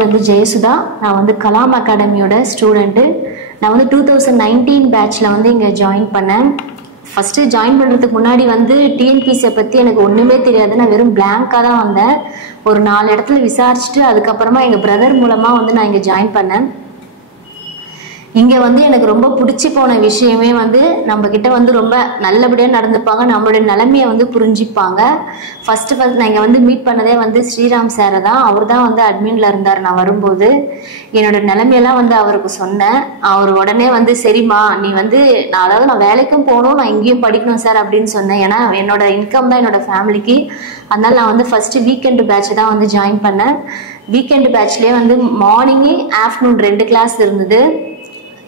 பேர் வந்து ஜெயசுதா. நான் வந்து கலாம் அகாடமியோட ஸ்டூடெண்ட்டு. நான் வந்து 2019 பேட்சில் வந்து இங்கே ஜாயின் பண்ணேன். ஃபஸ்ட்டு ஜாயின் பண்ணுறதுக்கு முன்னாடி வந்து டிஎன்பிசியை பற்றி எனக்கு ஒன்றுமே தெரியாது. நான் வெறும் பிளாங்காக தான் வந்தேன். ஒரு 4 இடத்துல விசாரிச்சுட்டு அதுக்கப்புறமா எங்கள் பிரதர் மூலமாக வந்து நான் இங்கே ஜாயின் பண்ணேன். இங்கே வந்து எனக்கு ரொம்ப பிடிச்சி போன விஷயமே வந்து நம்மக்கிட்ட வந்து ரொம்ப நல்லபடியாக நடந்துப்பாங்க, நம்மளுடைய நிலைமையை வந்து புரிஞ்சுப்பாங்க. ஃபஸ்ட்டு நான் இங்கே வந்து மீட் பண்ணதே வந்து ஸ்ரீராம் சாரை தான். அவர் தான் வந்து அட்மினில் இருந்தார். நான் வரும்போது என்னோடய நிலைமையெல்லாம் வந்து அவருக்கு சொன்னேன். அவர் உடனே வந்து சரிம்மா நீ வந்து நான் வேலைக்கும் போகணும், நான் இங்கேயும் படிக்கணும் சார் அப்படின்னு சொன்னேன். ஏன்னா என்னோட இன்கம் தான் என்னோடய ஃபேமிலிக்கு. அதனால் நான் வந்து ஃபஸ்ட்டு வீக்கெண்டு பேட்ச் தான் வந்து ஜாயின் பண்ணேன். வீக்கெண்டு பேட்ச்லேயே வந்து மார்னிங்கு ஆஃப்டர்நூன் 2 கிளாஸ் இருந்தது.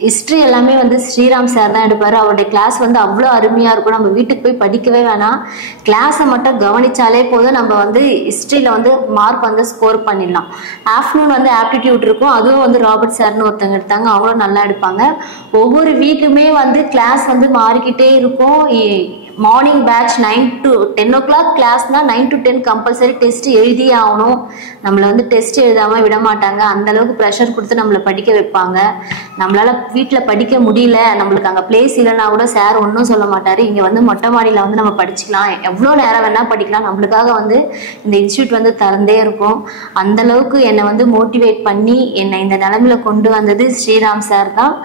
ஹிஸ்ட்ரி எல்லாமே வந்து ஸ்ரீராம் சார் தான் எடுப்பார். அவருடைய கிளாஸ் வந்து அவ்வளோ அருமையாக இருக்கும். நம்ம வீட்டுக்கு போய் படிக்கவே வேணாம், கிளாஸை மட்டும் கவனித்தாலே போதும், நம்ம வந்து ஹிஸ்ட்ரியில் வந்து மார்க் வந்து ஸ்கோர் பண்ணிடலாம். ஆஃப்டர்நூன் வந்து ஆப்டிடியூட் இருக்கும், அதுவும் வந்து ராபர்ட் சார்னு ஒருத்தங்க எடுத்தாங்க, அவங்களும் நல்லா எடுப்பாங்க. ஒவ்வொரு வீக்குமே வந்து கிளாஸ் வந்து மாறிக்கிட்டே இருக்கும். மார்னிங் பேட்ச் 9 to 10 o'clock கிளாஸ்னா 9 to 10 கம்பல்சரி டெஸ்ட் எழுதியே ஆகணும். நம்மளை வந்து டெஸ்ட் எழுதாமல் விட மாட்டாங்க. அந்தளவுக்கு ப்ரெஷர் கொடுத்து நம்மளை படிக்க வைப்பாங்க. நம்மளால் வீட்டில் படிக்க முடியல, நம்மளுக்கு அங்கே பிளேஸ் இல்லைன்னா கூட சார் ஒன்றும் சொல்ல மாட்டார். இங்கே வந்து மொட்டை மாடியில் வந்து நம்ம படிச்சுக்கலாம், எவ்வளோ நேரம் வேணால் படிக்கலாம், நம்மளுக்காக வந்து இந்த இன்ஸ்டியூட் வந்து திறந்தே இருக்கும். அந்தளவுக்கு என்னை வந்து மோட்டிவேட் பண்ணி என்னை இந்த நிலைமையில கொண்டு வந்தது ஸ்ரீராம் சார் தான்.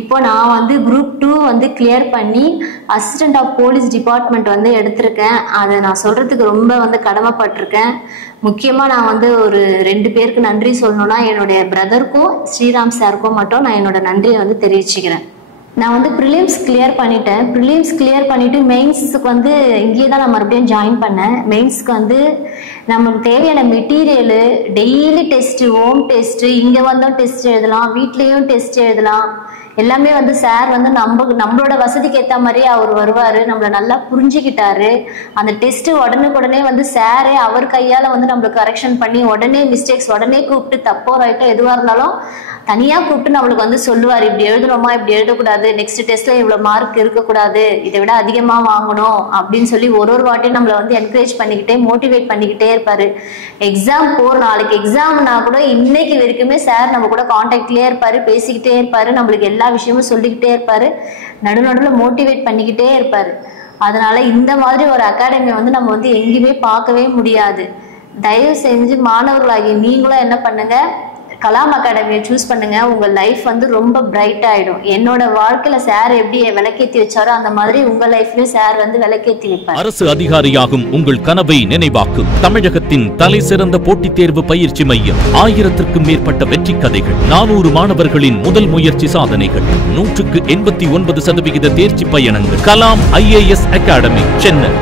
இப்போ நான் வந்து Group 2 வந்து கிளியர் பண்ணி அசிஸ்டன்ட் ஆஃப் போலீஸ் டிபார்ட்மெண்ட் வந்து எடுத்திருக்கேன். அதை நான் சொல்கிறதுக்கு ரொம்ப வந்து கடமைப்பட்டிருக்கேன். முக்கியமாக நான் வந்து ஒரு 2 பேருக்கு நன்றி சொல்லணும்னா என்னுடைய பிரதருக்கும் ஸ்ரீராம் சாருக்கும் மட்டும் நான் என்னோட நன்றியை வந்து தெரிவிச்சுக்கிறேன். நான் வந்து ப்ரிலிம்ஸ் கிளியர் பண்ணிட்டேன். ப்ரிலிம்ஸ் கிளியர் பண்ணிவிட்டு மெயின்ஸுக்கு வந்து இங்கேயே தான் நான் மறுபடியும் ஜாயின் பண்ணேன். மெயின்ஸுக்கு வந்து நமக்கு தேவையான material, daily test, home test, இங்கே வந்தோம் டெஸ்ட் எழுதலாம், வீட்லேயும் டெஸ்ட் எழுதலாம், எல்லாமே வந்து சார் வந்து நம்மளோட வசதிக்கு ஏற்ற மாதிரியே அவர் வருவார். நம்மளை நல்லா புரிஞ்சுக்கிட்டாரு. அந்த டெஸ்ட்டு உடனுக்குடனே வந்து சாரே அவர் கையால் வந்து நம்மளுக்கு கரெக்ஷன் பண்ணி உடனே மிஸ்டேக்ஸ் உடனே கூப்பிட்டு தப்போ ரைட்டோ எதுவாக இருந்தாலும் தனியாக கூப்பிட்டு நம்மளுக்கு வந்து சொல்லுவார், இப்படி எழுதணுமா, இப்படி எழுதக்கூடாது, நெக்ஸ்ட் டெஸ்ட்டில் இவ்வளோ மார்க் இருக்கக்கூடாது, இதை விட அதிகமாக வாங்கணும் அப்படின்னு சொல்லி ஒரு வாட்டியும் நம்மளை வந்து என்கரேஜ் பண்ணிக்கிட்டே மோட்டிவேட் பண்ணிக்கிட்டே இருப்பார். எக்ஸாம் நாளைக்கு எக்ஸாம்னா கூட இன்னைக்கு வரைக்குமே சார் நம்ம கூட கான்டாக்ட்லேயே இருப்பார், பேசிக்கிட்டே இருப்பார், நம்மளுக்கு எல்லா விஷயமும் சொல்லிக்கிட்டே இருப்பார், நடுநடுவில் மோட்டிவேட் பண்ணிக்கிட்டே இருப்பார். அதனால இந்த மாதிரி ஒரு அகாடமியை வந்து நம்ம வந்து எங்கேயுமே பார்க்கவே முடியாது. தயவு செஞ்சு மாணவர்களாகி நீங்களும் என்ன பண்ணுங்க, கலாம் அகாடமியை சூஸ் பண்ணுங்க. உங்க லைஃப் வந்து ரொம்ப பிரைட் ஆயிடும். என்னோட வாழ்க்கையில சார் எப்படி விளக்கேற்றி வச்சாரோ அந்த மாதிரி உங்க லைஃப்லயும் சார் வந்து விளக்கேற்றி வைப்பார். அரசு அதிகாரியாகும் உங்கள் கனவை நினைவாக்கும் தமிழகத்தின் தலை சிறந்த போட்டித் தேர்வு பயிற்சி மையம். 1000க்கும் மேற்பட்ட வெற்றி கதைகள், 400 மாணவர்களின் முதல் முயற்சி சாதனைகள், 100க்கு 89% தேர்ச்சி பயணங்கள். Kalam IAS academy, Chennai.